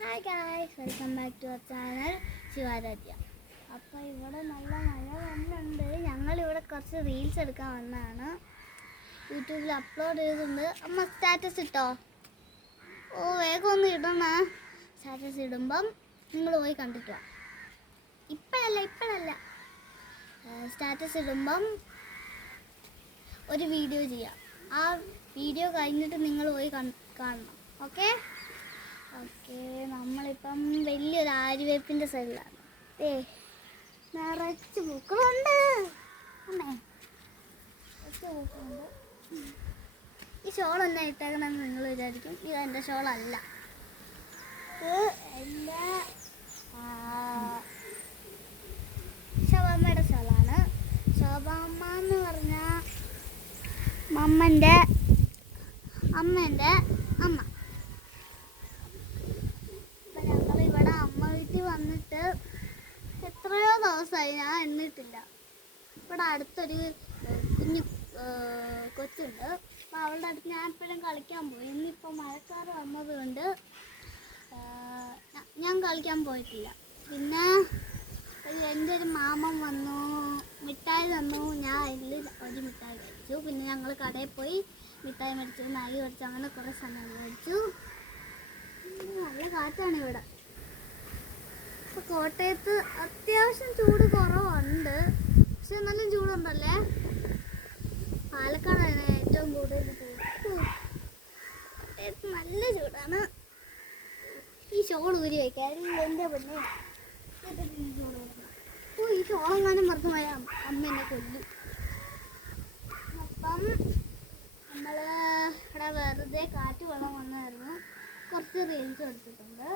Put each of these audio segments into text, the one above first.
Hi guys, welcome back to our channel Shivaradhya. അപ്പോൾ ഇവിടെ നല്ല മഴ വന്നുണ്ട്. ഞങ്ങളിവിടെ കുറച്ച് റീൽസ് എടുക്കാൻ വന്നതാണ്. യൂട്യൂബിൽ അപ്ലോഡ് ചെയ്തിട്ടുണ്ട്. അമ്മ സ്റ്റാറ്റസ് ഇട്ടോ? ഓ വേഗം ഒന്ന് ഇടണേ. സ്റ്റാറ്റസ് ഇടുമ്പം നിങ്ങൾ പോയി കണ്ടിട്ട് വാ. ഇപ്പോഴല്ല സ്റ്റാറ്റസ് ഇടുമ്പം ഒരു വീഡിയോ ചെയ്യാം. ആ വീഡിയോ കഴിഞ്ഞിട്ട് നിങ്ങൾ പോയി കാണണം. ഓക്കെ, നമ്മളിപ്പം വലിയൊരു ആര്യവേപ്പിൻ്റെ സൈഡിലാണ്. നിറച്ച് പൂക്കളുണ്ട്. ഈ ഷോൾ എന്നാ ഇട്ടേക്കണമെന്ന് നിങ്ങൾ വിചാരിക്കും. ഇത് എൻ്റെ ഷോളല്ല, എൻ്റെ ശോഭാമ്മയുടെ ഷോളാണ്. ശോഭാമ്മ എന്ന് പറഞ്ഞാൽ അമ്മേൻ്റെ അമ്മ. അപ്പം ഞങ്ങളിവിടെ അമ്മ വീട്ടിൽ വന്നിട്ട് എത്രയോ ദിവസമായി, ഞാൻ എണ്ണിട്ടില്ല. ഇവിടെ അടുത്തൊരു കുഞ്ഞു കൊച്ചുണ്ട്. അപ്പോൾ അവളുടെ അടുത്ത് ഞാൻ എപ്പോഴും കളിക്കാൻ പോയി. ഇന്നിപ്പോൾ മഴക്കാറ് വന്നതുകൊണ്ട് ഞാൻ കളിക്കാൻ പോയിട്ടില്ല. പിന്നെ എൻ്റെ ഒരു മാമൻ വന്നു, മിഠായി തന്നു. ഞാൻ അതിൽ ഒരു മിഠായി കഴിച്ചു. പിന്നെ ഞങ്ങൾ കടയിൽ പോയി മിഠായി മേടിച്ചു, മാഗി മേടിച്ചു, അങ്ങനെ കുറേ സമയം മേടിച്ചു. നല്ല കാറ്റാണ് ഇവിടെ. ഇപ്പോൾ കോട്ടയത്ത് അത്യാവശ്യം ചൂട് കുറവുണ്ട്, പക്ഷെ നല്ല ചൂടുണ്ടല്ലേ. പാലക്കാടാണ് ഏറ്റവും കൂടുതൽ ചൂട്. കോട്ടയത്ത് നല്ല ചൂടാണ്. ഈ ഷോൾ ഊരി വയ്ക്കാൻ എൻ്റെ പെണ്ണെ ഈ ഷോളെങ്ങാനും മറന്നു പോയാൽ അമ്മ എന്നെ കൊല്ലും. അപ്പം നമ്മൾ ഇവിടെ വെറുതെ കാറ്റ് വെള്ളം വന്നായിരുന്നു. കുറച്ച് റീൽസ് എടുത്തിട്ടുണ്ട്.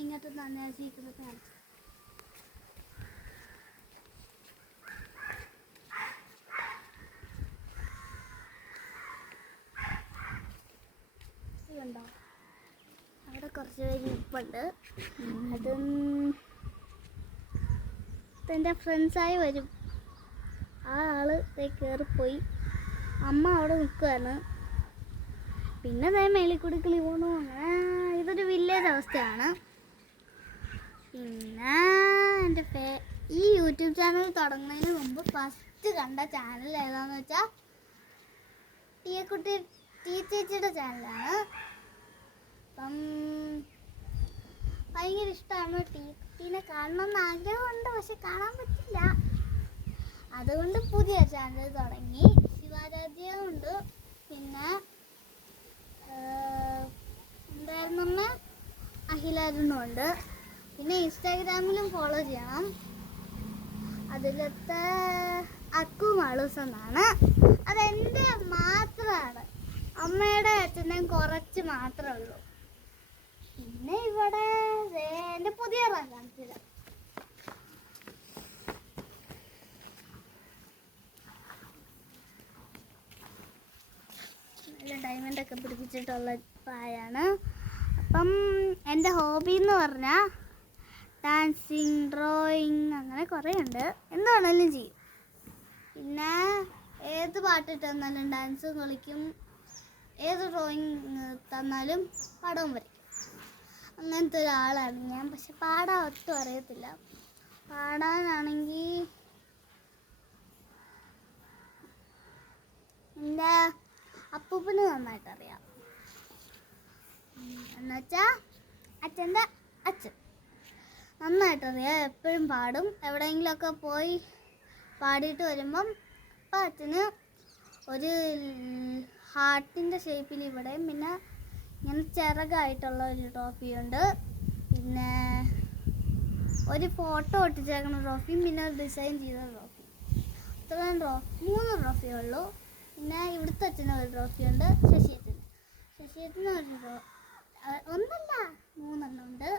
ഇങ്ങോട്ട് തന്നെ സീക്രട്ട് കാണിച്ചു. ഇതുണ്ടോ, അവിടെ കുറച്ച് പേര് ഇരിപ്പുണ്ട്. അതും എൻ്റെ ഫ്രണ്ട്സായി വരും. ആ ആള് കയറിപ്പോയി. അമ്മ അവിടെ നിൽക്കുകയാണ്. പിന്നെ മേളിൽ കൂടി കിളി പോകണു. അങ്ങനെ ഇതൊരു വില്ലേജ് അവസ്ഥയാണ്. പിന്നെ എൻ്റെ ഈ യൂട്യൂബ് ചാനൽ തുടങ്ങുന്നതിന് മുമ്പ് ഫസ്റ്റ് കണ്ട ചാനൽ ഏതാണെന്ന് വെച്ചാൽ ടീ ചേച്ചിയുടെ ചാനലാണ്. അപ്പം ഭയങ്കര ഇഷ്ടമാണ്. ടീനെ കാണണമെന്ന് ആഗ്രഹമുണ്ട്, പക്ഷെ കാണാൻ പറ്റില്ല. അതുകൊണ്ട് പുതിയ ചാനൽ തുടങ്ങി. ശിവാരാധ്യമുണ്ട്. പിന്നെ എന്തായിരുന്നു അഖിലാരുന്നുണ്ട്. പിന്നെ ഇൻസ്റ്റാഗ്രാമിലും ഫോളോ ചെയ്യണം. അതിലത്തെ അക്കു മാളൂസ് എന്നാണ്. അതെൻ്റെ മാത്രമാണ്, അമ്മയുടെ അച്ഛനും കുറച്ച് മാത്രമേ ഉള്ളൂ. പിന്നെ ഇവിടെ എൻ്റെ പുതിയ കാണിച്ചില്ല. നല്ല ഡയമണ്ടൊക്കെ പിടിപ്പിച്ചിട്ടുള്ള പായാണ്. അപ്പം എൻ്റെ ഹോബി എന്ന് പറഞ്ഞാൽ ഡാൻസിങ്, ഡ്രോയിങ്, അങ്ങനെ കുറേ ഉണ്ട്. എന്ത് വേണമെങ്കിലും ചെയ്യും. പിന്നെ ഏത് പാട്ടിട്ട് തന്നാലും ഡാൻസും കളിക്കും. ഏത് ഡ്രോയിങ് തന്നാലും പടവും വരയ്ക്കും. അങ്ങനത്തെ ഒരാളാണ് ഞാൻ. പക്ഷെ പാടാൻ ഒട്ടും അറിയത്തില്ല. പാടാനാണെങ്കിൽ എൻ്റെ അപ്പൂപ്പന് നന്നായിട്ട് അറിയാം. എന്നുവെച്ചാൽ അച്ഛൻ്റെ അച്ഛൻ നന്നായിട്ടറിയാം. എപ്പോഴും പാടും. എവിടെയെങ്കിലുമൊക്കെ പോയി പാടിയിട്ട് വരുമ്പം അപ്പം അച്ഛന് ഒരു ഹാർട്ടിൻ്റെ ഷേപ്പിൽ ഇവിടെയും, പിന്നെ ഇങ്ങനെ ചിറകായിട്ടുള്ള ഒരു ട്രോഫിയുണ്ട്. പിന്നെ ഒരു ഫോട്ടോ ഒട്ടിച്ചേക്കുന്ന ട്രോഫിയും, പിന്നെ ഒരു ഡിസൈൻ ചെയ്ത ട്രോഫി. ഇത്രയും 3 ട്രോഫിയേ ഉള്ളൂ. പിന്നെ ഇവിടുത്തെ അച്ഛന് ഒരു ട്രോഫിയുണ്ട്. ശശിയത്തിന് ഒരു ഒന്നല്ല 3 എണ്ണം ഉണ്ട്.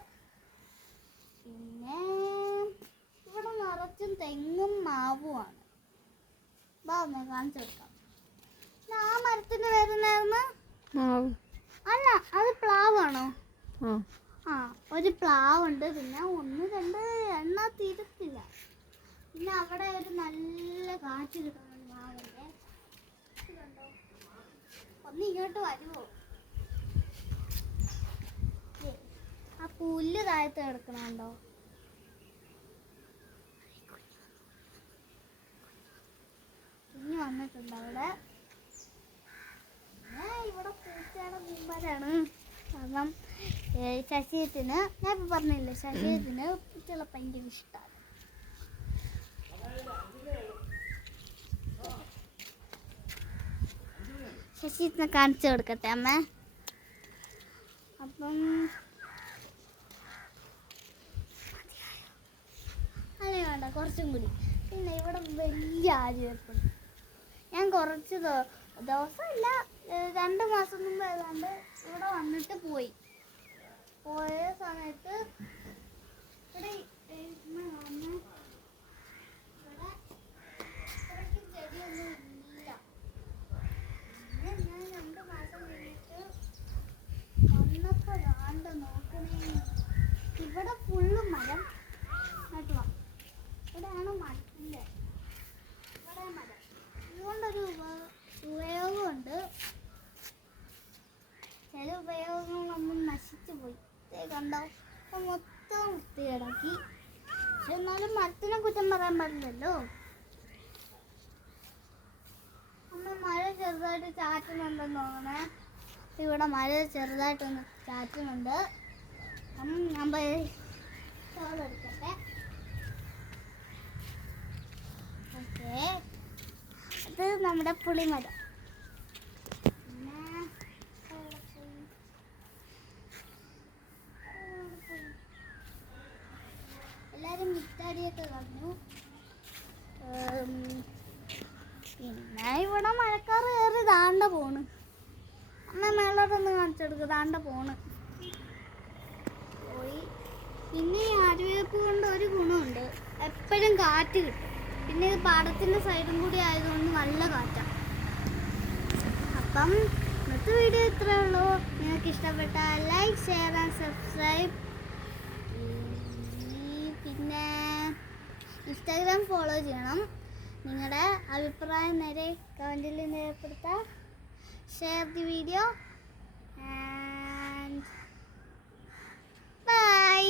പിന്നെ ഇവിടെ നിറച്ചും തെങ്ങും മാവുമാണ്. ഒന്ന് കാണിച്ചു കൊടുക്കാം. ആ മരത്തിൻ്റെ പേരെന്നായിരുന്നു? അല്ല, അത് പ്ലാവാണോ? ആ, ഒരു പ്ലാവുണ്ട്. പിന്നെ 1, 2 എണ്ണ തീരത്തില്ല. പിന്നെ അവിടെ ഒരു നല്ല കാറ്റ് കിട്ടുന്ന മാവുണ്ട്. ഒന്ന് ഇങ്ങോട്ട് വരുമോ? പുല്ല് താഴത്ത് കിടക്കണുണ്ടോ? കുഞ്ഞ് വന്നിട്ടുണ്ട് അവിടെ. ഇവിടെ പൂച്ചയുടെ കൂമ്പാരാണ്. കാരണം ശശീരത്തിന് ഞാൻ ഇപ്പം പറഞ്ഞില്ലേ, ശശീരത്തിന് പൂച്ചകളെ ഭയങ്കര ഇഷ്ടമാണ്. ശശീരത്തിനെ കാണിച്ചു കൊടുക്കട്ടെ അമ്മ. അപ്പം അങ്ങനെ വേണ്ട, കുറച്ചും കൂടി. പിന്നെ ഇവിടെ വലിയ ആര്യപ്പുണ്ട്. ഞാൻ കുറച്ച് ദിവസമല്ല, 2 മാസം മുമ്പ് ഏതാണ്ട് ഇവിടെ വന്നിട്ട് പോയ സമയത്ത് ഇവിടെ ചെടിയൊന്നും ഇല്ല. ഞാൻ 2 മാസം കഴിഞ്ഞിട്ട് വന്നപ്പോൾ നോക്കണേ, ഇവിടെ ഫുള്ള് മരം നട്ടുവാ. ഇവിടെയാണ് മരത്തിൻ്റെ, ഇവിടെ മരം. ഇതുകൊണ്ടൊരു ഉപയോഗമുണ്ട്. ചില ഉപയോഗങ്ങളൊന്നും നശിച്ചു പോയി. കണ്ടോ, അപ്പം മൊത്തം വൃത്തികേടാക്കി. പക്ഷെ എന്നാലും മരത്തിനെ കുറ്റം പറയാൻ പാടില്ലല്ലോ. അമ്മ മഴ ചെറുതായിട്ട് ചാറ്റുന്നുണ്ടെന്ന് തോന്നണേ. ഇവിടെ മഴ ചെറുതായിട്ടൊന്ന് ചാറ്റുന്നുണ്ട്. ഞാൻ പോയി ചോറെടുക്കട്ടെ. ഓക്കെ, അത് നമ്മുടെ പുളിമരം. എല്ലാവരും മിറ്റാടിയൊക്കെ കളഞ്ഞു. പിന്നെ ഇവിടെ മഴക്കാറ് കയറി ദാണ്ട പോണ്. അമ്മ മേളോട്ടൊന്ന് കാണിച്ചെടുക്കുക, ദാണ്ട പോണ് പോയി. പിന്നെ ഈ ആര്യവേപ്പ് കൊണ്ട് ഒരു ഗുണമുണ്ട്, എപ്പോഴും കാറ്റ് കിട്ടും. പിന്നെ ഇത് പാടത്തിൻ്റെ സൈഡും കൂടി ആയതുകൊണ്ട് നല്ല കാറ്റാണ്. അപ്പം ഇന്നത്തെ വീഡിയോ ഇത്രയേ ഉള്ളൂ. നിങ്ങൾക്ക് ഇഷ്ടപ്പെട്ടാൽ ലൈക്ക്, ഷെയർ ആൻഡ് സബ്സ്ക്രൈബ്. പിന്നെ ഇൻസ്റ്റാഗ്രാം ഫോളോ ചെയ്യണം. നിങ്ങളുടെ അഭിപ്രായം നേരെ കമൻറ്റിൽ രേഖപ്പെടുത്താം. Share the video and by.